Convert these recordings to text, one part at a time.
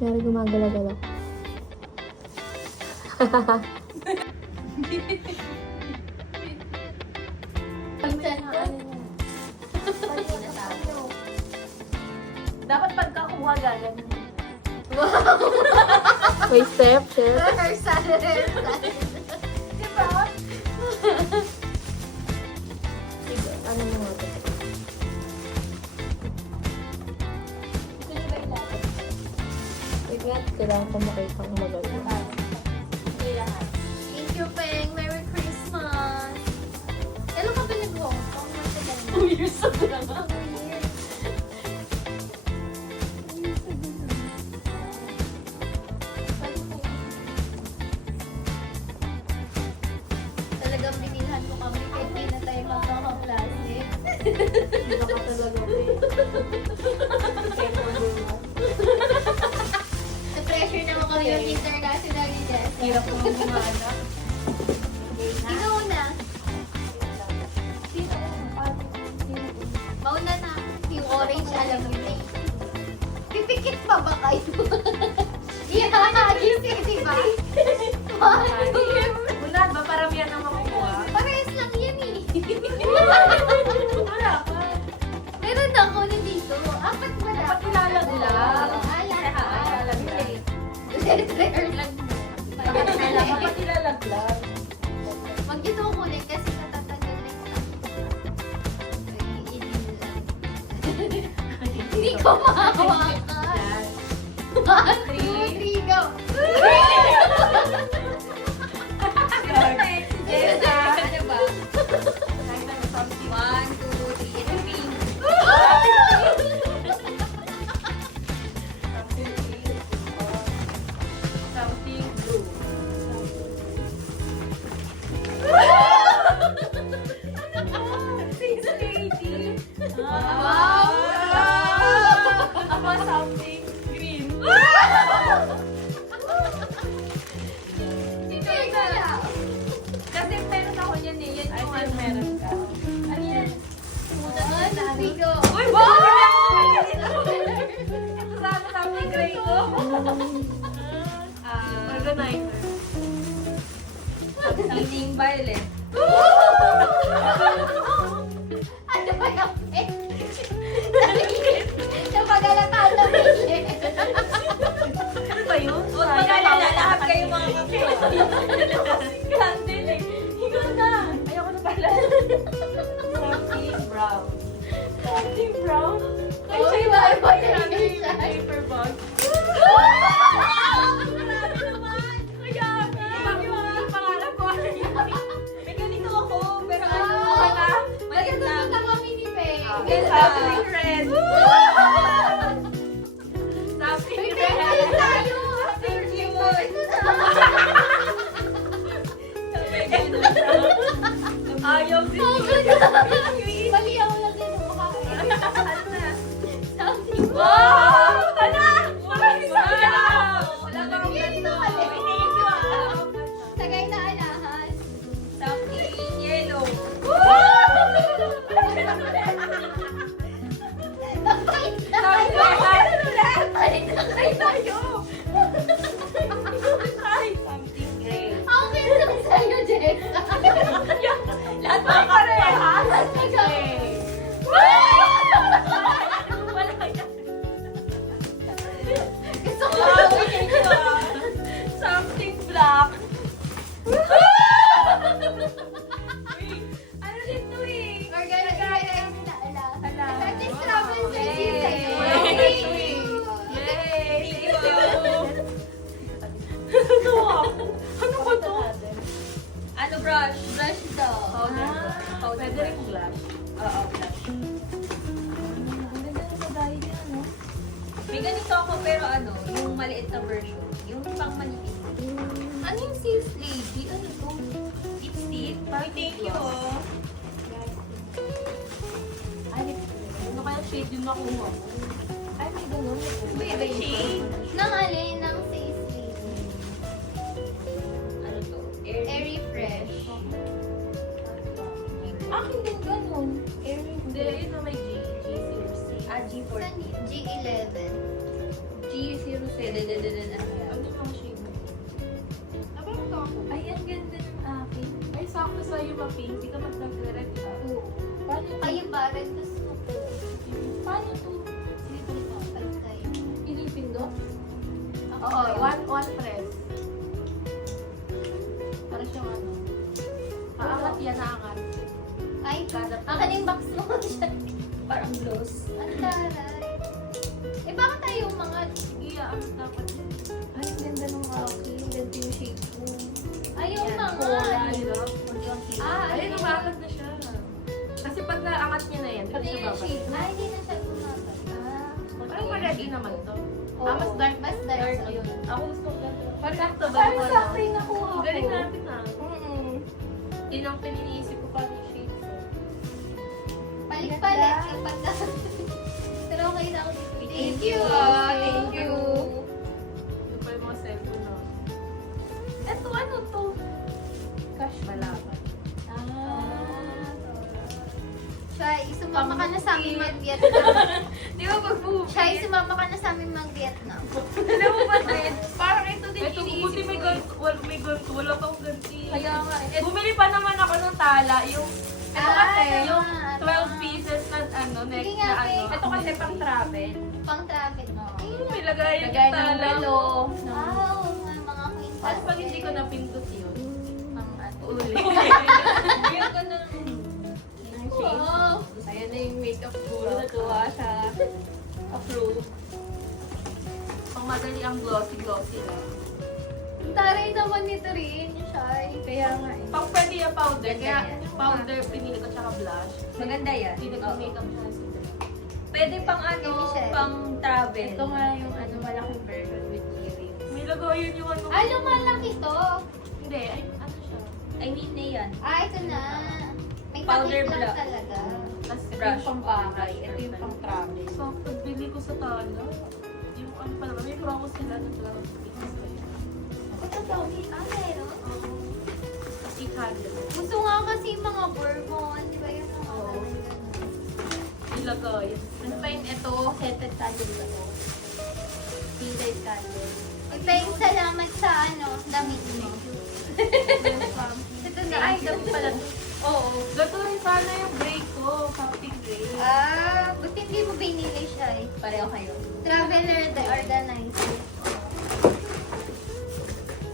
Kaya gumagala-gala. Dapat pagkakuha gagan. May step, chef. Rehearsal. Diba? Sige, ano mo nga ito? Wait nga, kailangan ko makita kung maganda. Thank you, Peng. Merry Christmas. Kailan ka pinag-Hong Kong? 2 years ago na nga. Talagang binilhan mo kami kahit di na tayo magkakaklase. Iba ka talaga, babe. Na-pressure naman kami yung international ni Jess. Hirap mo mga anak. Ikaw na. Mauna na. Yung orange, alam mo na. Pipikit pa ba kayo? Iyan ang hagis eh, di ba? Una, ba paramihan ang makukuha? Parehas lang yan eh. Wala ka. Meron ako nandito. Apat ba Dapat dapat? nilalaglag. Nilalaglag. Letter lang. Dapat nilalaglag. Huwag nyo ito kunin kasi natatagal na yung Hindi ko mahawakan. 1, 2, 3, go! Yes, Ano ba? 1, 2, 3, and pink. Something blue. Wow! Ako something green. Teka lang. Kasi meron ako yan eh. Yan yung ano. Meron ka. Ano yan? 1, 2, 3, go! Uy, bakit? Kasama something gray ko. Organizer. Something violet. Ano ba yung Napagalataan na rin. Ano ba yun? Huwag mag-alala, lahat kayo mga candle eh. Ikaw na. Ayoko na pala. Something brown. Something brown? Ay, Uy, siya wala yung ba yun? paper bag. Marami naman. Kaya nga. Yung mga pangarap ko. May ganito ako, pero ano ko na? Maliit lang. Nagkatutunan kami ni Pei. Something red. Something May red. pala tayo. Something cute. Ayaw din. Mali ako lang din. Ano na? Something. Wow! Tala! Maraming salamat! Wala pa akong Yan, ganito. ito pala. Thank you ah. Sagay na alahas. Something yellow. Nag-fight na Something kayo. red. Fight na kayo. Tayo! Something gray. Okay lang sa'yo, Jess. Lahat mga parehas. Gray. Wala yan. Gusto ko Wow, thank you ah. Something black. Ano dito eh? organize na alahas. Ala. Effective travel sa Yay! Jess. Yay! Thank you! Natuwa ako. Ano ba to? Ano brush? Brush daw. Powder. Pwede rin blush. Oo, blush. Ang ganda ng sabay niya, no? May ganito ako pero ano, yung maliit na version. Yung pang manipis. Ano yung sis lady? Ano to? Lipstick. Thank you. Ano kaya shade yung nakuha mo? Ay, may ganun. Wait, may shade? Nang alin ng sis lady. Ano to? Airy fresh. Akin din ganun. Hindi, yun na may G. G0. G11. G0. Ano yung shade mo? Nabalong ka ako. Ay, ang ganda ng akin. Ay, sakto sa'yo ma-pink. Hindi ka mag-red ka. Paano Kayo ba? Red gusto ko. Paano to? Sige, palit tayo. Pinipindot? Oo, one press. Para siyang ano. Aangat yan, aangat. Ay, Kada akin yung box mo siya. Parang gloss. Ang taray. Eh, bakit tayo yung mga... Iya, ano dapat yun? Ay, ang ganda ng akin. Ang ganda yung shade ko. Ay, yung Yan, mga... coral. Ah, Ayun, umaangat na siya. Kasi pag naangat niya na yan, Pati hindi siya yung babalik. shade mo. Ay, hindi na siya gumagal. Parang ma-ready naman to. Oo. Mas dark. Mas dark. Dark sa'yo. yun. Ako gusto ko ganito. Sakto ba Parang yung ano? sakto yung nakuha ko. Galing natin ah. Mm-mm. Yun ang pininiisip ko pa yung shades. Palit-palit kapag na... Pero okay na ako dito. Thank you. Thank you. Yung pa yung mga cellphone na. Eto, ano to? Cash Malaban. Shai, sumama ka na sa amin mag-Vietnam. Di ba pag Shai, sumama ka na sa amin mag-Vietnam. Alam mo ba din? Parang ito din Ito, iniisip buti may ko. May ganito. Wala pang ganti. Kaya nga, eh. Bumili pa naman ako ng tala. Yung, ito kasi, yung tama. 12 pieces na ano, next Sige nga, na ano. babe. Ito kasi pang travel. Pang travel mo. May lagayan Lagay yung ng tala. relo. Wow, mga queen Tapos pag hindi ko napindot yun, Ang ano. uli. Bigyan ko ng shade. Wow. Ayan na yung makeup ko. Natuwa siya. Approve. Pang madali ang glossy-glossy lang. Ang taray naman nito rin, Shai. Kaya nga eh. Pang pwede yung powder. Ganda Kaya yan. yung powder, pinili ko tsaka blush. Maganda yan. Hindi nag-makeup siya na sila. Pwede pang ano, Kay Michelle. pang travel. Ito nga yung ano, malaking version with earrings. May lagayan yung ano. Ah, lumalaki to. Hindi, ay, ano siya. I mean na yan. Ah, ito na. May Powder takip lang black. talaga. Tapos Ito yung pang bahay. Ito yung pang travel. So, pagbili ko sa tala, yung ano pa naman, may promo sila na talaga. Ito daw, meron. Tapos 800. Gusto nga kasi yung mga bourbon, di ba yung mga Oo. ganun? Ilagayan. Ano pa yung ito? Scented candle ba ito? Scented candle. Ipeng salamat sa ano, damit mo. Ito na, ay, damit pala to. Oo. Gato rin sana yung break ko. Copy break. Ah, ba't hindi mo binili siya eh? Pareho kayo. Traveler the organizer.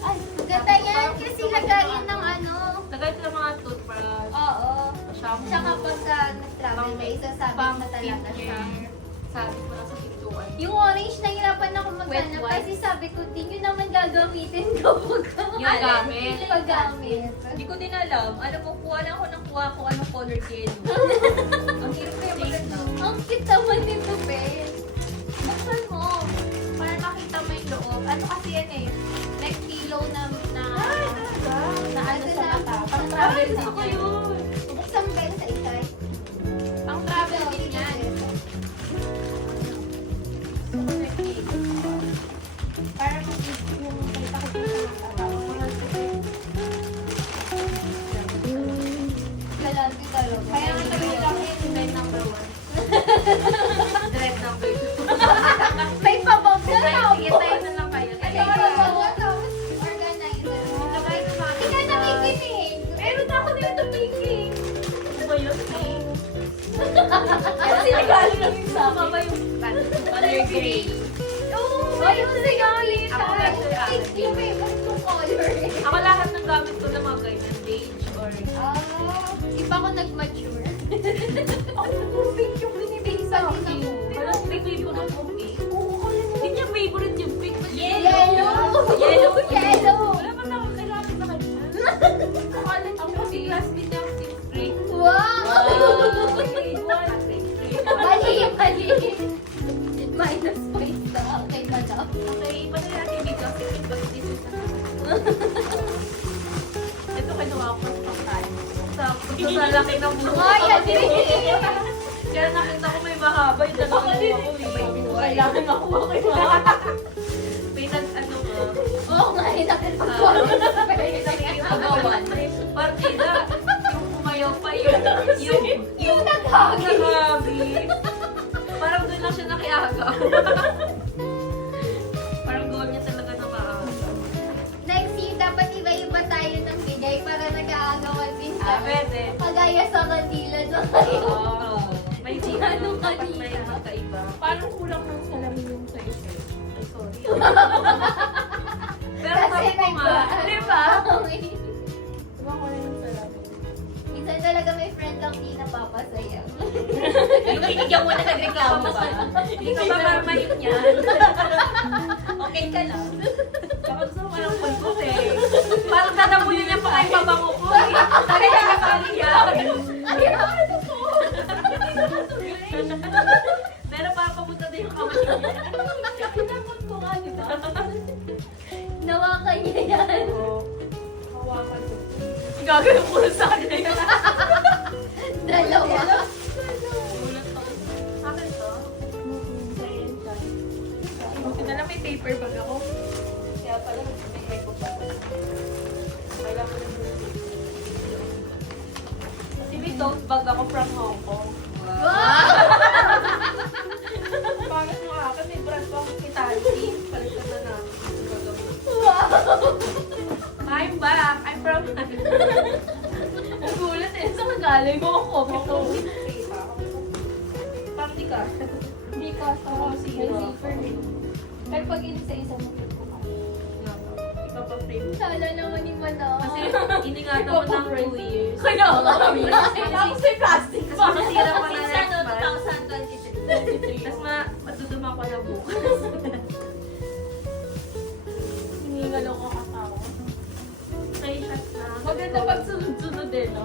Ay, maganda yan kasi lagayin ng ano. Lagay ko ng mga toothbrush. Oo. Shampoo. Tsaka pagka nag-travel ka, isasabit na talaga siya. Sabit mo na sa pintuan. Yung orange, nahirapan ako maghanap Wet kasi sabi ko, di nyo naman gagamitin kapag Yung gamit. paggamit. Hindi ko din alam. Alam mo, kuha lang ako ng kuha kung anong color yellow. Ang hirap kaya maganda. Ang cute naman nito, Ben. Buksan mo. Para makita mo yung loob. Ano kasi yan eh? Neck pillow na Ay, talaga? na ano Ito sa na. mata. Pang Ay, travel gusto din ko yan. yun. Buksan mo Ben sa isa. Pang travel din yan. Para kung yung kita ko sa mga Galante talaga. Kaya nga talaga lang yung dread number 1. Dread number 2. May pabog na Sige, ako. sige, tayo na lang kayo. Ay, pabog tapos organizer. Sabay na mga Hindi ka nakikinig. Meron na ako dito, Pinky. Ano ba yun? Kasi regalo lang yung sa akin. Mama yung Color gray. Oo, ayun sa galit. Ako ba? Yung favorite kong color. Ako lahat ng gamit ko na mga ganyan, beige or... Ah, iba ko nag-mature. Ako na puro pink yung binibig sa akin. Parang pink ko ng pink. Hindi niya favorite yung pink. Yellow! Yellow. Yellow! Wala man ako kailangan sa kanya. Ako kasi classmate niya si Grade Wow! Grade 1. Mali, mali. Minus points na. Okay, madam. Okay, iba na natin yung kasi pag dito sa... Ito kinuha ko sa pangkain. Sa laki ng buho. Ay, adi! Kaya nakita ko may mahaba yung dalawang buho ko. Kailangan makuha ko yung Pinag ano ko. Oo nga, nakita ko. agawan. Partida. Yung kumayaw pa yun. Yung naghagi. Nagabi. Parang doon lang siya nakiagaw. na kayo. Oo. May di Anong dapat may kanina? magkaiba. Parang kulang ng salamin yung sa'yo. Ay, sorry. Pero Kasi sabi ko may nga, di ba? Diba ko na yung salamin? Minsan talaga may friend lang di napapasaya. Yung binigyan mo na nagreklamo ba? Hindi ka ba marmayin yan? Okay ka lang. Baka gusto mo ng pulpos eh. Parang nanamunin niya pa kayo babango ko eh. Sabi ka na parang yan. Pero papapunta din yung kamay niya. Pinapot ko nga, di ba? Nawakan niya yan. Oo. Hawakan ko. Gagawin ko sa akin. Dalawa. Gulat ako. Akin to? Buti na lang may paper bag ako. Kaya pala, may echo pa. Kailangan ko ng kasi may tote bag ako from Hong Kong. Pangat yung akin, may brand pa akong Italy. Palitan na namin. I'm back. I'm from... Ang gulat eh. Saan ka galing? Hong Kong. Parang di ka. Hindi ka sa may zipper eh. Pero pag inisa-isa mo ko ka. Ikaw pa frame. Sala naman ni Mana. Kasi iningatan mo ng 2 years. Kaya nga kami. Tapos may plastic Tapos masira pa na Since next ano, month. 2023. Tapos matuduma pa na bukas. Hiningal ako katawa. Try shots na. Maganda pag sunod-sunod eh, no?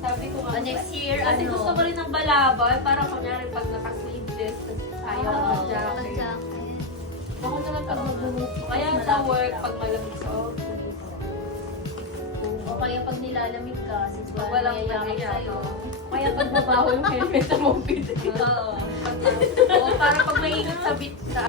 Sabi ko nga. Next year, Kasi ano? gusto ko rin ng balabal. Para kunyari pag naka-sleeveless, ayaw ko ng jacket. Ako naman pag magbunod. Kaya sa work, pag malamig sa office. O kaya pag nilalamig ka, since Pag walang walang nangyayakap nangyayakap. sa'yo. Kaya pag mabaho yung helmet sa moped. Oo. Oo, para pag mainit sa bit sa